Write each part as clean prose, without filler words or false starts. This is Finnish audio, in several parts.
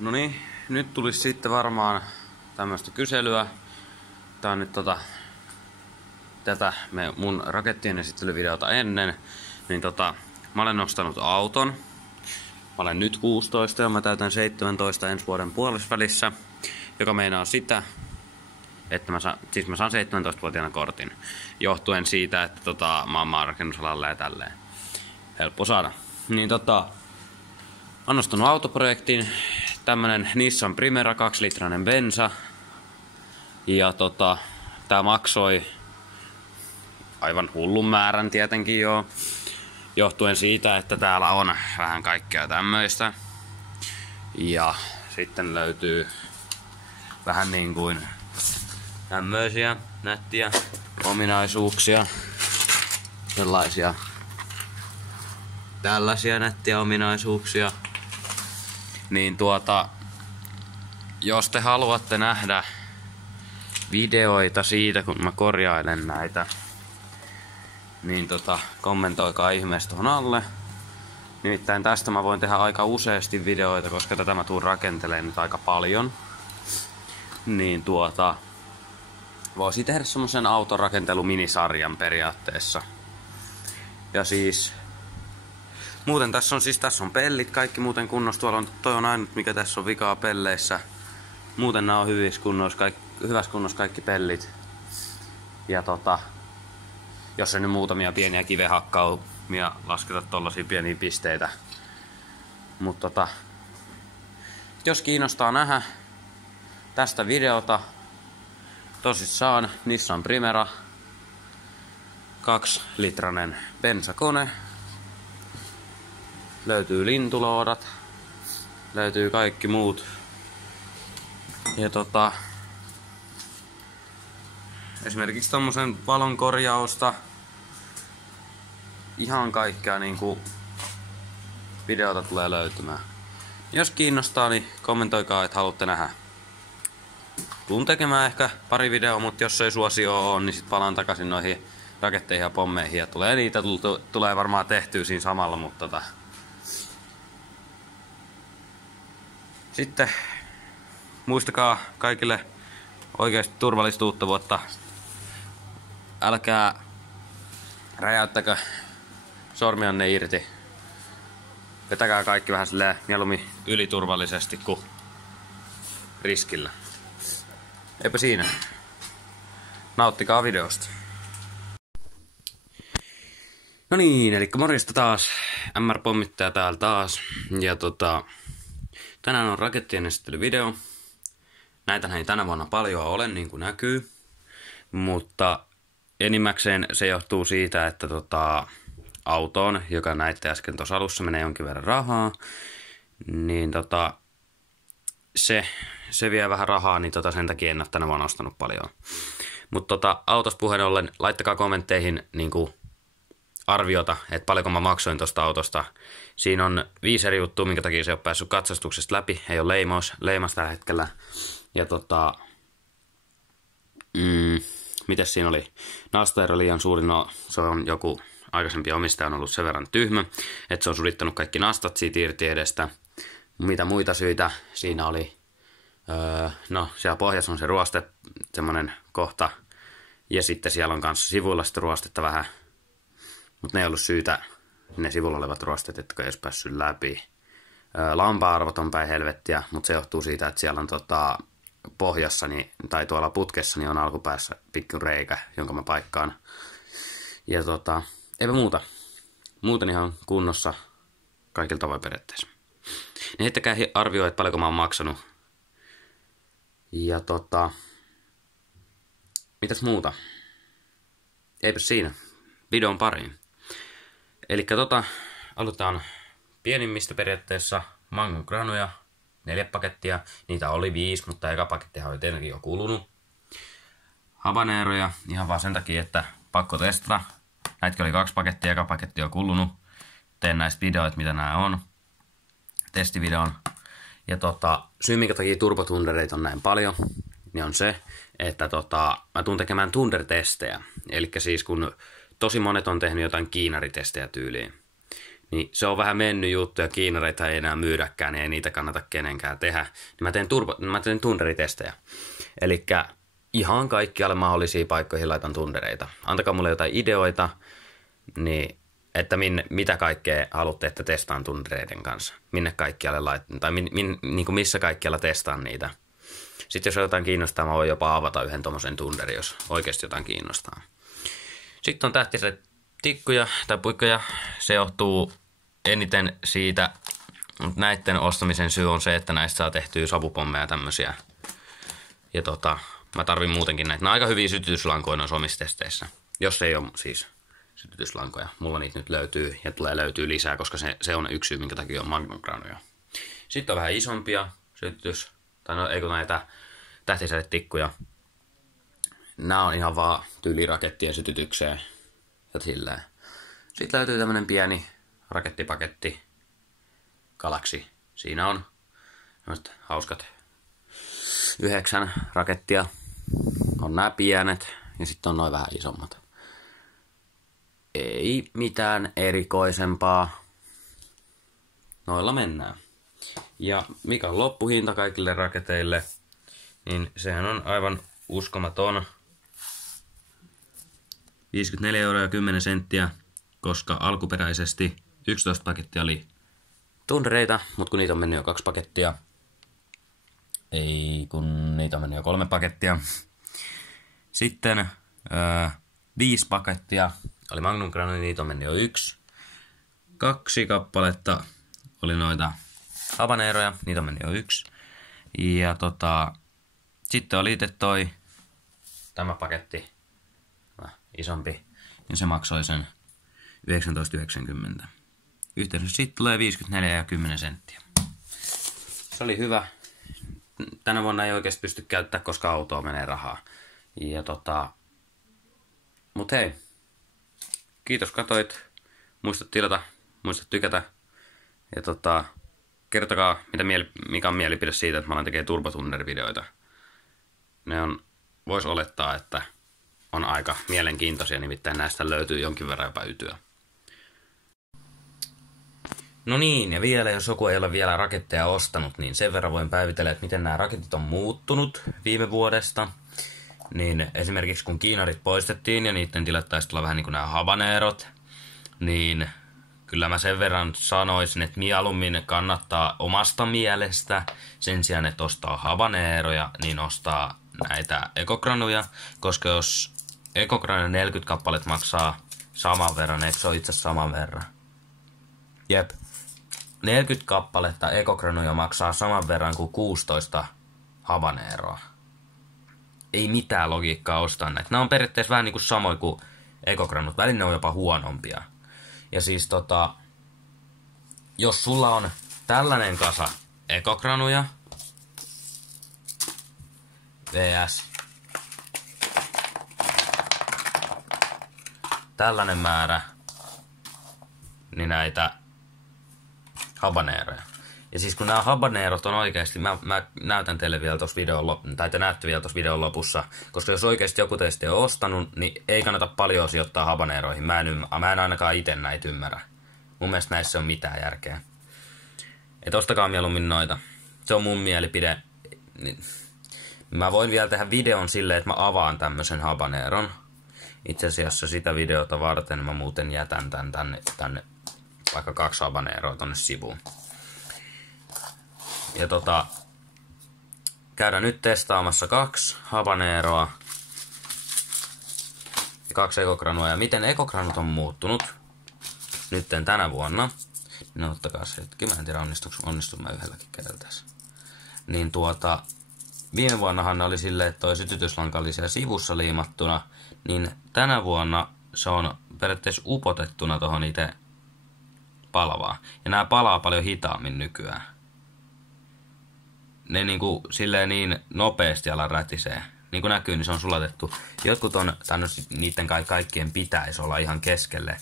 No niin, nyt tulisi sitten varmaan tämmöistä kyselyä. Tää on nyt tätä mun rakettien esittelyvideota ennen. Niin mä olen nostanut auton. Mä olen nyt 16 ja mä täytän 17 ensi vuoden puolesvälissä. Joka meinaa sitä, että mä saan 17-vuotiaana kortin. Johtuen siitä, että mä oon maanrakennusalalla ja tälleen. Helppo saada. Niin on nostanut autoprojektin. Tämmönen Nissan Primera 2-litrainen bensa. Ja tää maksoi aivan hullun määrän tietenkin joo. Johtuen siitä, että täällä on vähän kaikkea tämmöistä. Ja sitten löytyy vähän niin kuin tämmöisiä nättiä ominaisuuksia. Tällaisia nättiä ominaisuuksia. Niin jos te haluatte nähdä videoita siitä, kun mä korjailen näitä, niin kommentoikaa ihmeessä tuohon alle. Nimittäin tästä mä voin tehdä aika useasti videoita, koska tätä mä tuun rakentelemaan nyt aika paljon. Niin voisin tehdä semmosen autorakenteluminisarjan periaatteessa. Ja siis muuten tässä on pellit kaikki muuten kunnossa. Toi on ainut mikä tässä on vikaa pelleissä. Muuten nämä on hyvässä kunnossa kaikki pellit. Ja jos ei nyt muutamia pieniä kivenhakkaumia lasketa tollasia pieniä pisteitä. Mutta jos kiinnostaa nähdä tästä videota, tosissaan Nissan Primera 2-litrainen bensakone. Löytyy lintuloodat, löytyy kaikki muut. Ja esimerkiksi tommosen valon korjausta, ihan kaikkea niinku videota tulee löytymään. Jos kiinnostaa, niin kommentoikaa, että haluatte nähdä. Tuun tekemään ehkä pari videoa, mutta jos ei suosio ole, niin sit palaan takaisin noihin raketteihin ja pommeihin. Ja tulee varmaan tehtyä siinä samalla, mutta sitten muistakaa kaikille oikeasti turvallista uutta vuotta. Älkää räjäyttäkö sormianne irti. Vetäkää kaikki vähän silleen mieluummin yliturvallisesti kuin riskillä. Eipä siinä. Nauttikaa videosta. No niin, eli morjesta taas. MR-pommittaja täällä taas. Ja tänään on rakettien esittelyvideo. Näitähän ei tänä vuonna paljon ole, niin kuin näkyy. Mutta enimmäkseen se johtuu siitä, että autoon, joka näitte äsken tuossa alussa, menee jonkin verran rahaa. Niin se vie vähän rahaa, niin sen takia en ole tänä vuonna ostanut paljon. Mutta autosta puheen ollen, laittakaa kommentteihin niin kuin arviota, että paljonko mä maksoin tuosta autosta. Siinä on 5 eri juttua, minkä takia se ei ole päässyt katsastuksesta läpi. Ei ole leimas tällä hetkellä. Ja mitäs siinä oli? Nastaero liian suuri, no se on joku aikaisempi omistaja on ollut sen verran tyhmä, että se on surittanut kaikki nastat siitä irti edestä. Mitä muita syitä siinä oli? No siellä pohjassa on se ruoste, semmonen kohta. Ja sitten siellä on kanssa sivuilla sitä ruostetta vähän. Mutta ne ei ollut syytä, ne sivulla olevat ruostet, jotka ei olisi päässyt läpi. Lampa-arvot on päin helvettiä, mutta se johtuu siitä, että siellä on pohjassa tai tuolla putkessa niin on alkupäässä pikku reikä, jonka mä paikkaan. Ja eipä muuta. Muuten ihan kunnossa kaikilla tavoin periaatteessa. Niin heittäkää arvioi, että paljonko mä oon maksanut. Ja mitäs muuta? Eipä siinä. Videon pariin. Elikkä aloitetaan pienimmistä periaatteessa. Mangon granuja, 4 pakettia. Niitä oli 5, mutta eka pakettihan oli tietenkin jo kulunut. Habaneroja, ihan vaan sen takia, että pakko testata. Näitäkin oli 2 pakettia, eka paketti on kulunut. Teen näistä videoita, mitä nämä on. Testivideon. Ja syy, minkä takia turbotundereita on näin paljon, niin on se, että mä tuun tekemään tundertestejä. Elikkä siis kun tosi monet on tehnyt jotain kiinaritestejä tyyliin, Niin se on vähän mennyt juttu ja kiinareita ei enää myydäkään, niin ei niitä kannata kenenkään tehdä. Niin mä teen tunderitestejä. Elikkä ihan kaikkialle mahdollisiin paikkoihin laitan tundereita. Antakaa mulle jotain ideoita, niin että mitä kaikkea haluatte, että testaan tundereiden kanssa. Minne kaikkialle laitan, tai niin kuin missä kaikkialla testaan niitä. Sitten jos jotain kiinnostaa, mä voin jopa avata yhden tommosen tunderin, jos oikeasti jotain kiinnostaa. Sitten on tähtiset tikkuja tai puikkoja. Se johtuu eniten siitä, mutta näiden ostamisen syy on se, että näistä saa tehtyä savupommeja tämmösiä. Ja mä tarvin muutenkin näitä. Nämä on aika hyviä sytytyslankoja noissa omissa testeissä. Jos ei ole siis sytytyslankoja. Mulla niitä nyt löytyy ja tulee löytyy lisää, koska se on yksi syy, minkä takia on Magnum Granuja. Sitten on vähän isompia näitä tähtisädetikkuja. Nämä on ihan vaan tyylirakettien sytytykseen ja silleen. Sitten löytyy tämmönen pieni rakettipaketti, Galaxy. Siinä on hauskat 9 rakettia. On nämä pienet ja sitten on noin vähän isommat. Ei mitään erikoisempaa. Noilla mennään. Ja mikä on loppuhinta kaikille raketeille, niin sehän on aivan uskomaton. 54,10 €, koska alkuperäisesti 11 pakettia oli tundereita, mutta kun niitä on mennyt jo 2 pakettia. Ei, kun niitä on mennyt jo 3 pakettia. Sitten 5 pakettia oli Magnum Granuja, niitä on mennyt jo 1. 2 kappaletta oli noita habaneroja, niitä on mennyt jo 1. Ja sitten oli itse tämä paketti, isompi, ja se maksoi sen 19,90. Yhteensä sitten tulee 54,10 €. Se oli hyvä. Tänä vuonna ei oikeasti pysty käyttämään, koska autoon menee rahaa. Ja mut hei, kiitos katoit. Muista tilata, muista tykätä. Ja kertokaa, mikä on mielipide siitä, että mä alan tekemään turbotunner-videoita. Vois olettaa, että on aika mielenkiintoisia, nimittäin näistä löytyy jonkin verran jopa ytyä. No niin, ja vielä jos joku ei ole vielä raketteja ostanut, niin sen verran voin päivitellä, että miten nämä raketit on muuttunut viime vuodesta. Niin esimerkiksi kun kiinarit poistettiin ja niiden tilat taisi tulla vähän niin kuin nämä habanerot, niin kyllä mä sen verran sanoisin, että mieluummin kannattaa omasta mielestä sen sijaan, että ostaa habaneroja, niin ostaa näitä ekogranuja, koska jos ekogranuja 40 kappaletta maksaa saman verran, eikö se ole itse saman verran? Jep. 40 kappaletta ekogranuja maksaa saman verran kuin 16 habaneroa. Ei mitään logiikkaa ostaa näitä. Nämä on periaatteessa vähän niin kuin samoin kuin ekogranut. Välillä ne on jopa huonompia. Ja siis jos sulla on tällainen kasa ekogranuja vs tällainen määrä, niin näitä habaneroja. Ja siis kun nämä habanerot on oikeasti, mä näytän teille vielä tuossa tai te näette vielä tuossa videon lopussa, koska jos oikeasti joku teistä ei ole ostanut, niin ei kannata paljon sijoittaa habaneroihin. Mä en ainakaan itse näitä ymmärrä. Mun mielestä näissä on mitään järkeä. Et ostakaa mieluummin noita. Se on mun mielipide. Mä voin vielä tehdä videon silleen, että mä avaan tämmösen habaneron. Itse asiassa sitä videota varten mä muuten jätän tänne vaikka 2 habaneroa tonne sivuun. Ja käydään nyt testaamassa 2 habaneroa ja 2 ekogranua. Ja miten ekogranut on muuttunut nytten tänä vuonna. No ottakaa se hetki, mä en tiedä onnistuuko mä yhdelläkin kädellä tässä. Niin viime vuonnahan oli silleen, että toi sytytyslanka oli siellä sivussa liimattuna. Niin tänä vuonna se on periaatteessa upotettuna tohon itse palavaa. Ja nää palaa paljon hitaammin nykyään. Ne niinku silleen niin nopeasti ala rätisee. Niin kuin näkyy, niin se on sulatettu. Jotkut on, niiden kaikkien pitäisi olla ihan keskelle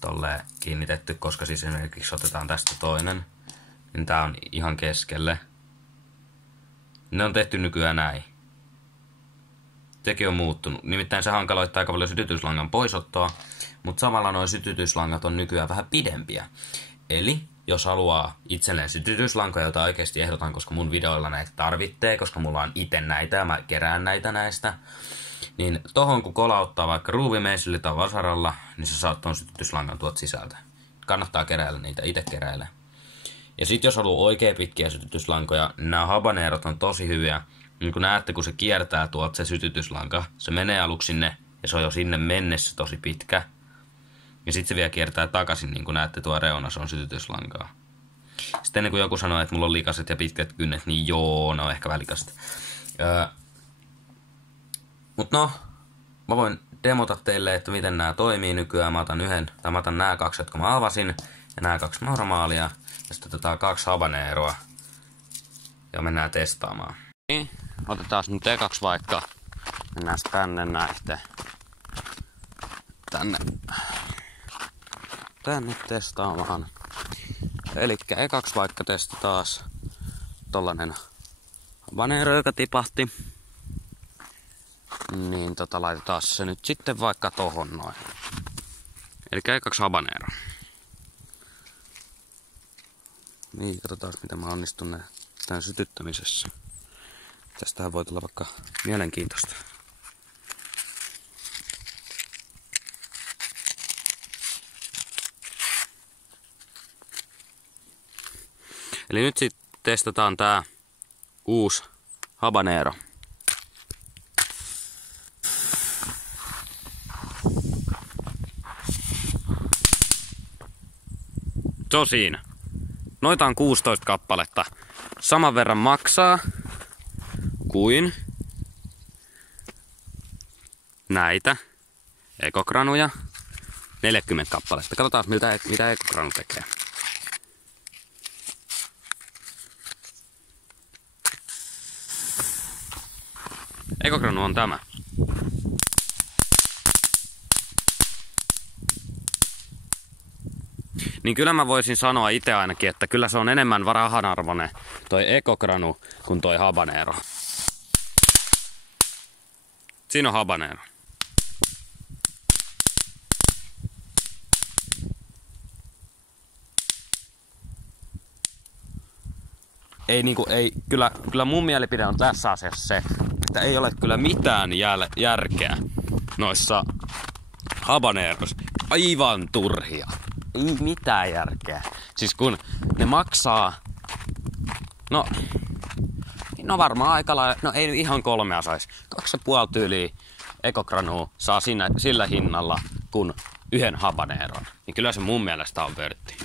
tolleen kiinnitetty, koska siis esimerkiksi otetaan tästä toinen, niin tää on ihan keskelle. Ne on tehty nykyään näin. Sekin on muuttunut. Nimittäin se hankaloittaa aika paljon sytytyslangan poisottoa, mutta samalla nuo sytytyslangat on nykyään vähän pidempiä. Eli jos haluaa itselleen sytytyslankoja, joita oikeasti ehdotan, koska mun videoilla näitä tarvitsee, koska mulla on itse näitä ja mä kerään näitä näistä, niin tohon kun kolauttaa vaikka ruuvimeisillä tai vasaralla, niin sä saat ton sytytyslangan tuot sisältä. Kannattaa keräillä niitä, itse keräillä. Ja sit jos haluaa oikein pitkiä sytytyslankoja, niin nämä habaneerot on tosi hyviä. Niin kun näette, kun se kiertää tuolta se sytytyslanka, se menee aluksi sinne ja se on jo sinne mennessä tosi pitkä. Ja sitten se vielä kiertää takaisin, niin kuin näette tuo reuna, se on sytytyslankaa. Sitten ennen kuin joku sanoo, että mulla on likaset ja pitkät kynnet, niin joo, ne on ehkä välikaset. Mut no, mä voin demota teille, että miten nämä toimii nykyään. Mä otan nämä 2, jotka mä avasin, ja nämä 2 normaalia. Ja sitten otetaan 2 habaneeroa. Ja mennään testaamaan. Niin, otetaan nyt ekaksi vaikka. Mennään tänne näistä. Tänne testaamaan. Elikkä ekaksi vaikka testataan tollanen habanero, joka tipahti. Niin laitetaan se nyt sitten vaikka tohon noin. Elikkä ekaksi habanero. Niin, katsotaan miten mä onnistun tämän sytyttämisessä. Tästähän voi tulla vaikka mielenkiintoista. Eli nyt sitten testataan tää uusi habanero. Se on siinä. Noita on 16 kappaletta. Saman verran maksaa kuin näitä ekokranuja. 40 kappaletta. Katsotaan mitä ekokranu tekee. Ekokranu on tämä. Niin kyllä mä voisin sanoa itse ainakin, että kyllä se on enemmän rahanarvoinen toi ekokranu kuin toi habanero. Siinä on habanero. Kyllä mun mielipide on tässä asiassa se, että ei ole kyllä mitään järkeä noissa habaneroissa. Aivan turhia. Ei mitään järkeä. Siis kun ne maksaa, no varmaan aika lailla, no ei ihan 3 saisi. 2,5 tyyliä ekokranua saa sillä hinnalla kun yhden habaneron. Niin kyllä se mun mielestä on vörtti.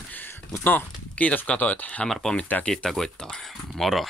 Mut no, kiitos katoit. Hämärpommittaja kiittää kuittaa. Moro!